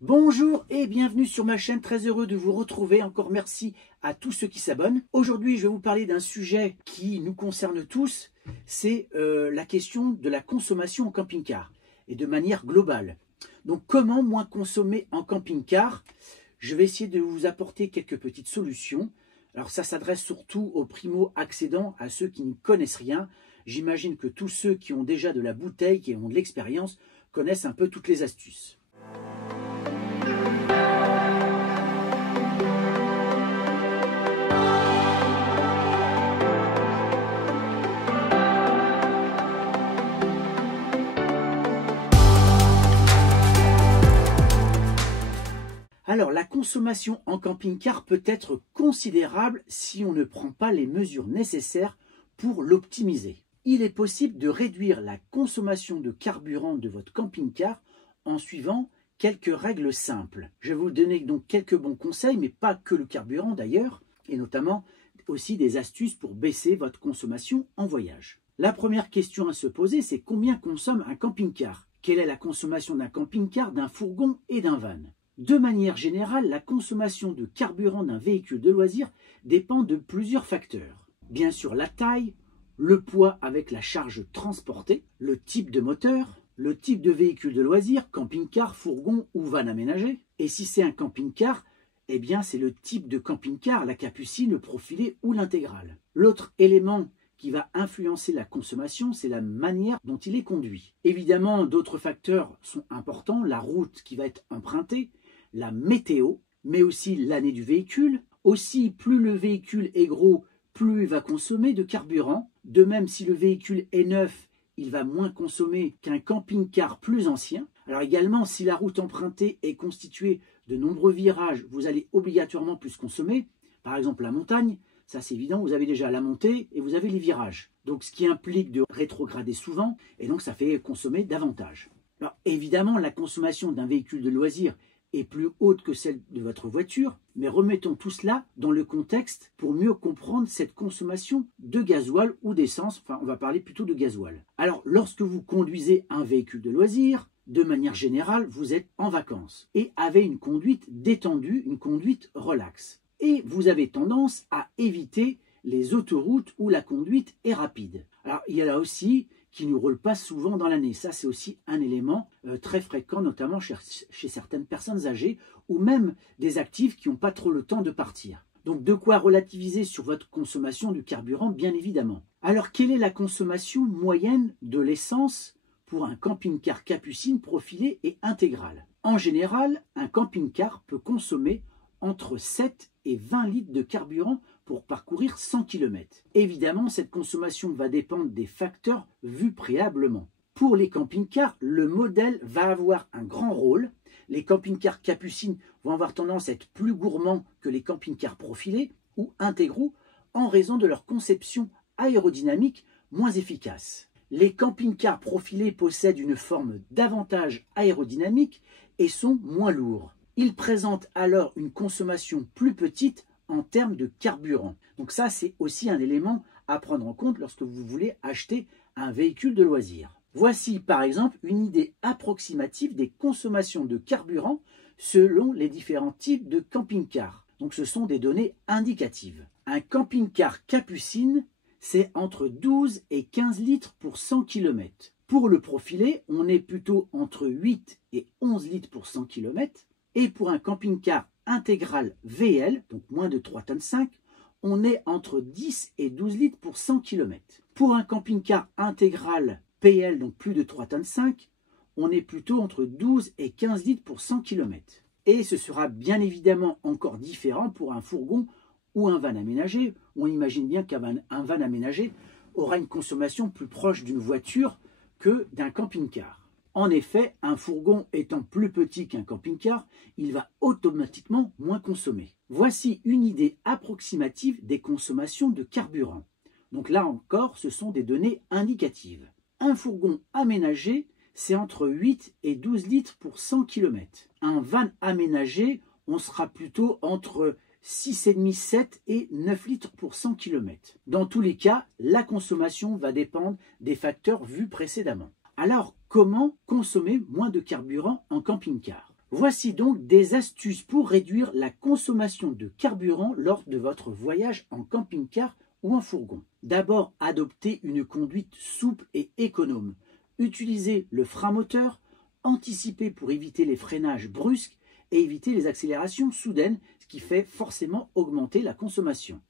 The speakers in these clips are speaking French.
Bonjour et bienvenue sur ma chaîne, très heureux de vous retrouver, encore merci à tous ceux qui s'abonnent. Aujourd'hui je vais vous parler d'un sujet qui nous concerne tous, c'est la question de la consommation en camping-car et de manière globale. Donc comment moins consommer en camping-car? Je vais essayer de vous apporter quelques petites solutions. Alors ça s'adresse surtout aux primo-accédants, à ceux qui n'y connaissent rien. J'imagine que tous ceux qui ont déjà de la bouteille, qui ont de l'expérience, connaissent un peu toutes les astuces. Alors, la consommation en camping-car peut être considérable si on ne prend pas les mesures nécessaires pour l'optimiser. Il est possible de réduire la consommation de carburant de votre camping-car en suivant quelques règles simples. Je vais vous donner donc quelques bons conseils, mais pas que le carburant d'ailleurs, et notamment aussi des astuces pour baisser votre consommation en voyage. La première question à se poser, c'est combien consomme un camping-car? Quelle est la consommation d'un camping-car, d'un fourgon et d'un van? De manière générale, la consommation de carburant d'un véhicule de loisir dépend de plusieurs facteurs. Bien sûr, la taille, le poids avec la charge transportée, le type de moteur, le type de véhicule de loisir, camping-car, fourgon ou van aménagé. Et si c'est un camping-car, eh bien c'est le type de camping-car, la capucine, le profilé ou l'intégrale. L'autre élément qui va influencer la consommation, c'est la manière dont il est conduit. Évidemment, d'autres facteurs sont importants, la route qui va être empruntée, la météo, mais aussi l'année du véhicule. Aussi, plus le véhicule est gros, plus il va consommer de carburant. De même, si le véhicule est neuf, il va moins consommer qu'un camping-car plus ancien. Alors également, si la route empruntée est constituée de nombreux virages, vous allez obligatoirement plus consommer. Par exemple, la montagne, ça c'est évident, vous avez déjà la montée et vous avez les virages. Donc ce qui implique de rétrograder souvent, et donc ça fait consommer davantage. Alors évidemment, la consommation d'un véhicule de loisir est plus haute que celle de votre voiture, mais remettons tout cela dans le contexte pour mieux comprendre cette consommation de gasoil ou d'essence, enfin on va parler plutôt de gasoil. Alors lorsque vous conduisez un véhicule de loisir, de manière générale, vous êtes en vacances et avez une conduite détendue, une conduite relaxe. Et vous avez tendance à éviter les autoroutes où la conduite est rapide. Alors il y a là aussi qui ne roulent pas souvent dans l'année. Ça, c'est aussi un élément très fréquent, notamment chez certaines personnes âgées ou même des actifs qui n'ont pas trop le temps de partir. Donc, de quoi relativiser sur votre consommation du carburant, bien évidemment. Alors, quelle est la consommation moyenne de l'essence pour un camping-car capucine profilé et intégral? En général, un camping-car peut consommer entre 7 et 20 litres de carburant pour parcourir 100 km. Évidemment, cette consommation va dépendre des facteurs vus préalablement. Pour les camping-cars, le modèle va avoir un grand rôle. Les camping-cars capucines vont avoir tendance à être plus gourmands que les camping-cars profilés ou intégraux en raison de leur conception aérodynamique moins efficace. Les camping-cars profilés possèdent une forme davantage aérodynamique et sont moins lourds. Ils présentent alors une consommation plus petite en termes de carburant. Donc ça, c'est aussi un élément à prendre en compte lorsque vous voulez acheter un véhicule de loisir. Voici par exemple une idée approximative des consommations de carburant selon les différents types de camping-cars. Donc ce sont des données indicatives. Un camping-car capucine, c'est entre 12 et 15 litres pour 100 km. Pour le profilé, on est plutôt entre 8 et 11 litres pour 100 km. Et pour un camping-car intégral VL, donc moins de 3,5 tonnes, on est entre 10 et 12 litres pour 100 km. Pour un camping-car intégral PL, donc plus de 3,5 tonnes, on est plutôt entre 12 et 15 litres pour 100 km. Et ce sera bien évidemment encore différent pour un fourgon ou un van aménagé. On imagine bien qu'un van aménagé aura une consommation plus proche d'une voiture que d'un camping-car. En effet, un fourgon étant plus petit qu'un camping-car, il va automatiquement moins consommer. Voici une idée approximative des consommations de carburant. Donc là encore, ce sont des données indicatives. Un fourgon aménagé, c'est entre 8 et 12 litres pour 100 km. Un van aménagé, on sera plutôt entre 6,5, 7 et 9 litres pour 100 km. Dans tous les cas, la consommation va dépendre des facteurs vus précédemment. Alors, comment consommer moins de carburant en camping-car? Voici donc des astuces pour réduire la consommation de carburant lors de votre voyage en camping-car ou en fourgon. D'abord, adoptez une conduite souple et économe. Utilisez le frein moteur, anticipez pour éviter les freinages brusques et éviter les accélérations soudaines, ce qui fait forcément augmenter la consommation.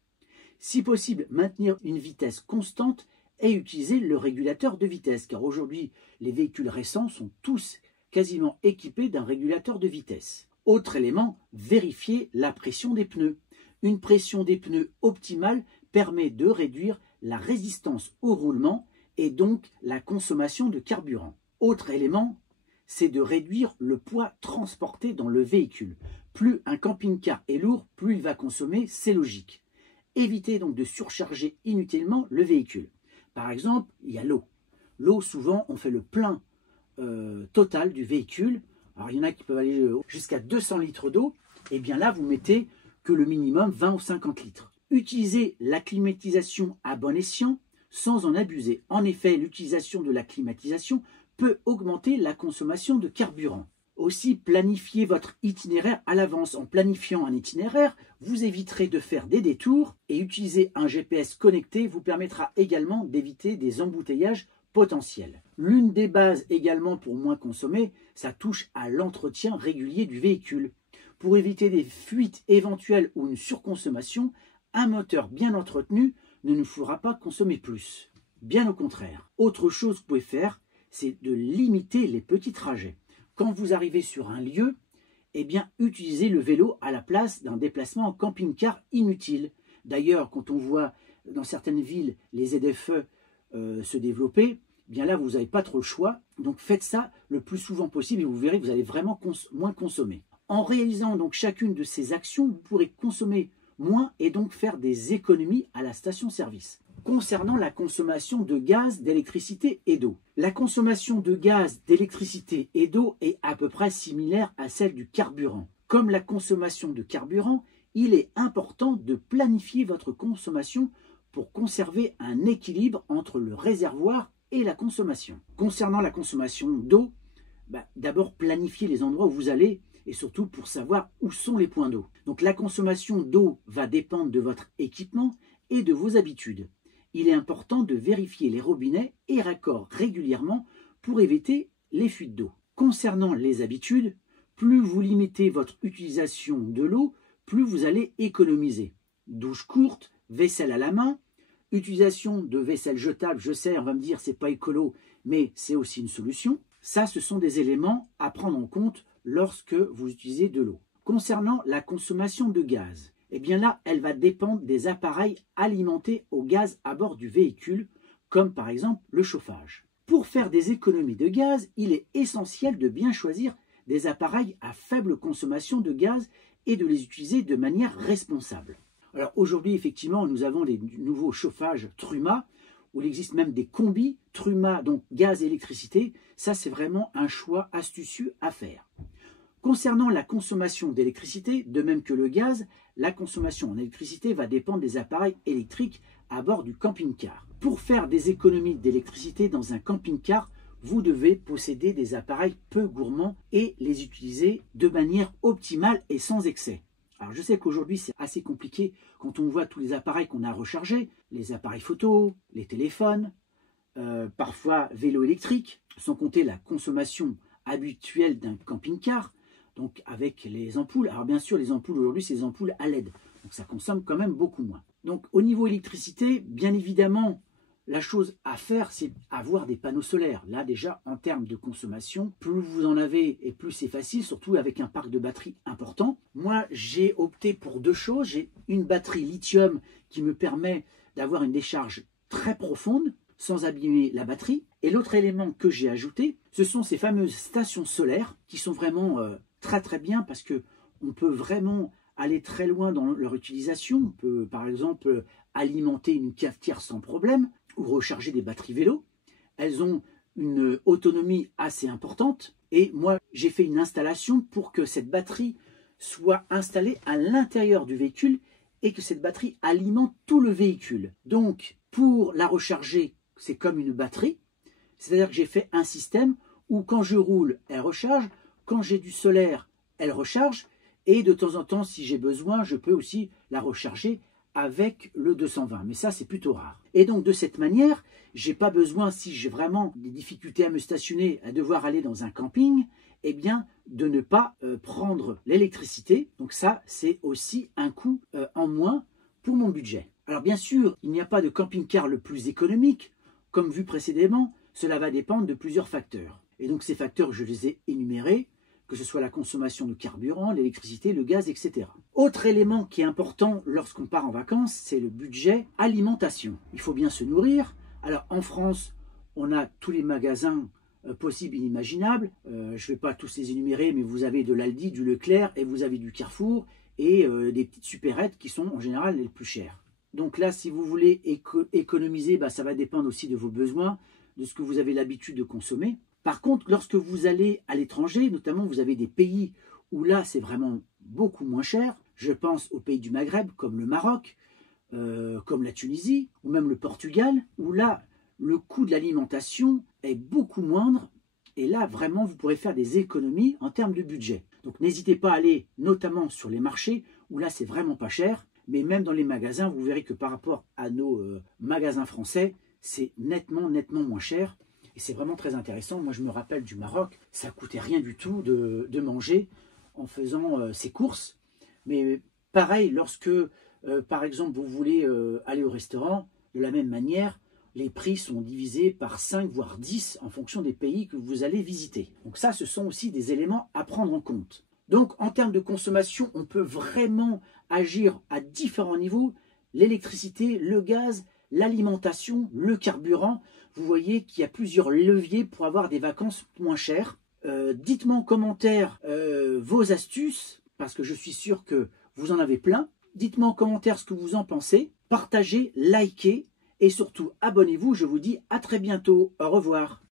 Si possible, maintenir une vitesse constante et utiliser le régulateur de vitesse, car aujourd'hui, les véhicules récents sont tous quasiment équipés d'un régulateur de vitesse. Autre élément, vérifiez la pression des pneus. Une pression des pneus optimale permet de réduire la résistance au roulement et donc la consommation de carburant. Autre élément, c'est de réduire le poids transporté dans le véhicule. Plus un camping-car est lourd, plus il va consommer, c'est logique. Évitez donc de surcharger inutilement le véhicule. Par exemple, il y a l'eau. L'eau, souvent, on fait le plein total du véhicule. Alors, il y en a qui peuvent aller jusqu'à 200 litres d'eau. Et bien là, vous mettez que le minimum 20 ou 50 litres. Utilisez la climatisation à bon escient sans en abuser. En effet, l'utilisation de la climatisation peut augmenter la consommation de carburant. Aussi, planifiez votre itinéraire à l'avance. En planifiant un itinéraire, vous éviterez de faire des détours et utiliser un GPS connecté vous permettra également d'éviter des embouteillages potentiels. L'une des bases également pour moins consommer, ça touche à l'entretien régulier du véhicule. Pour éviter des fuites éventuelles ou une surconsommation, un moteur bien entretenu ne nous fera pas consommer plus. Bien au contraire. Autre chose que vous pouvez faire, c'est de limiter les petits trajets. Quand vous arrivez sur un lieu, eh bien, utilisez le vélo à la place d'un déplacement en camping-car inutile. D'ailleurs, quand on voit dans certaines villes les ZFE se développer, eh bien là, vous n'avez pas trop le choix. Donc, faites ça le plus souvent possible et vous verrez que vous allez vraiment moins consommer. En réalisant donc chacune de ces actions, vous pourrez consommer moins et donc faire des économies à la station-service. Concernant la consommation de gaz, d'électricité et d'eau. La consommation de gaz, d'électricité et d'eau est à peu près similaire à celle du carburant. Comme la consommation de carburant, il est important de planifier votre consommation pour conserver un équilibre entre le réservoir et la consommation. Concernant la consommation d'eau, d'abord planifiez les endroits où vous allez et surtout pour savoir où sont les points d'eau. Donc la consommation d'eau va dépendre de votre équipement et de vos habitudes. Il est important de vérifier les robinets et raccords régulièrement pour éviter les fuites d'eau. Concernant les habitudes, plus vous limitez votre utilisation de l'eau, plus vous allez économiser. Douche courte, vaisselle à la main, utilisation de vaisselle jetable, je sais, on va me dire c'est pas écolo, mais c'est aussi une solution. Ça, ce sont des éléments à prendre en compte lorsque vous utilisez de l'eau. Concernant la consommation de gaz, eh bien là, elle va dépendre des appareils alimentés au gaz à bord du véhicule, comme par exemple le chauffage. Pour faire des économies de gaz, il est essentiel de bien choisir des appareils à faible consommation de gaz et de les utiliser de manière responsable. Alors aujourd'hui, effectivement, nous avons les nouveaux chauffages Truma, où il existe même des combis Truma, donc gaz et électricité. Ça, c'est vraiment un choix astucieux à faire. Concernant la consommation d'électricité, de même que le gaz, la consommation en électricité va dépendre des appareils électriques à bord du camping-car. Pour faire des économies d'électricité dans un camping-car, vous devez posséder des appareils peu gourmands et les utiliser de manière optimale et sans excès. Alors je sais qu'aujourd'hui c'est assez compliqué quand on voit tous les appareils qu'on a à recharger, les appareils photo, les téléphones, parfois vélo électrique, sans compter la consommation habituelle d'un camping-car, donc avec les ampoules. Alors bien sûr les ampoules aujourd'hui c'est des ampoules à LED, donc ça consomme quand même beaucoup moins. Donc au niveau électricité, bien évidemment, la chose à faire, c'est avoir des panneaux solaires. Là, déjà, en termes de consommation, plus vous en avez et plus c'est facile, surtout avec un parc de batterie important. Moi, j'ai opté pour deux choses. J'ai une batterie lithium qui me permet d'avoir une décharge très profonde sans abîmer la batterie. Et l'autre élément que j'ai ajouté, ce sont ces fameuses stations solaires qui sont vraiment très très bien parce qu'on peut vraiment aller très loin dans leur utilisation. On peut, par exemple, alimenter une cafetière sans problème ou recharger des batteries vélo. Elles ont une autonomie assez importante et moi j'ai fait une installation pour que cette batterie soit installée à l'intérieur du véhicule et que cette batterie alimente tout le véhicule. Donc pour la recharger, c'est comme une batterie, c'est-à-dire que j'ai fait un système où quand je roule, elle recharge, quand j'ai du solaire, elle recharge. Et de temps en temps, si j'ai besoin, je peux aussi la recharger avec le 220. Mais ça, c'est plutôt rare. Et donc, de cette manière, j'ai pas besoin, si j'ai vraiment des difficultés à me stationner, à devoir aller dans un camping, eh bien, de ne pas prendre l'électricité. Donc ça, c'est aussi un coût en moins pour mon budget. Alors bien sûr, il n'y a pas de camping-car le plus économique. Comme vu précédemment, cela va dépendre de plusieurs facteurs. Et donc ces facteurs, je les ai énumérés, que ce soit la consommation de carburant, l'électricité, le gaz, etc. Autre élément qui est important lorsqu'on part en vacances, c'est le budget alimentation. Il faut bien se nourrir. Alors en France, on a tous les magasins possibles et inimaginables. Je ne vais pas tous les énumérer, mais vous avez de l'Aldi, du Leclerc, et vous avez du Carrefour, et des petites supérettes qui sont en général les plus chères. Donc là, si vous voulez économiser, ça va dépendre aussi de vos besoins, de ce que vous avez l'habitude de consommer. Par contre, lorsque vous allez à l'étranger, notamment vous avez des pays où là c'est vraiment beaucoup moins cher. Je pense aux pays du Maghreb comme le Maroc, comme la Tunisie ou même le Portugal, où là le coût de l'alimentation est beaucoup moindre et là vraiment vous pourrez faire des économies en termes de budget. Donc n'hésitez pas à aller notamment sur les marchés où là c'est vraiment pas cher, mais même dans les magasins vous verrez que par rapport à nos magasins français c'est nettement moins cher. Et c'est vraiment très intéressant. Moi, je me rappelle du Maroc, ça coûtait rien du tout de manger en faisant ses courses. Mais pareil, lorsque, par exemple, vous voulez aller au restaurant, de la même manière, les prix sont divisés par 5 voire 10 en fonction des pays que vous allez visiter. Donc ça, ce sont aussi des éléments à prendre en compte. Donc, en termes de consommation, on peut vraiment agir à différents niveaux. L'électricité, le gaz, l'alimentation, le carburant. Vous voyez qu'il y a plusieurs leviers pour avoir des vacances moins chères. Dites-moi en commentaire vos astuces, parce que je suis sûr que vous en avez plein. Dites-moi en commentaire ce que vous en pensez. Partagez, likez et surtout abonnez-vous. Je vous dis à très bientôt. Au revoir.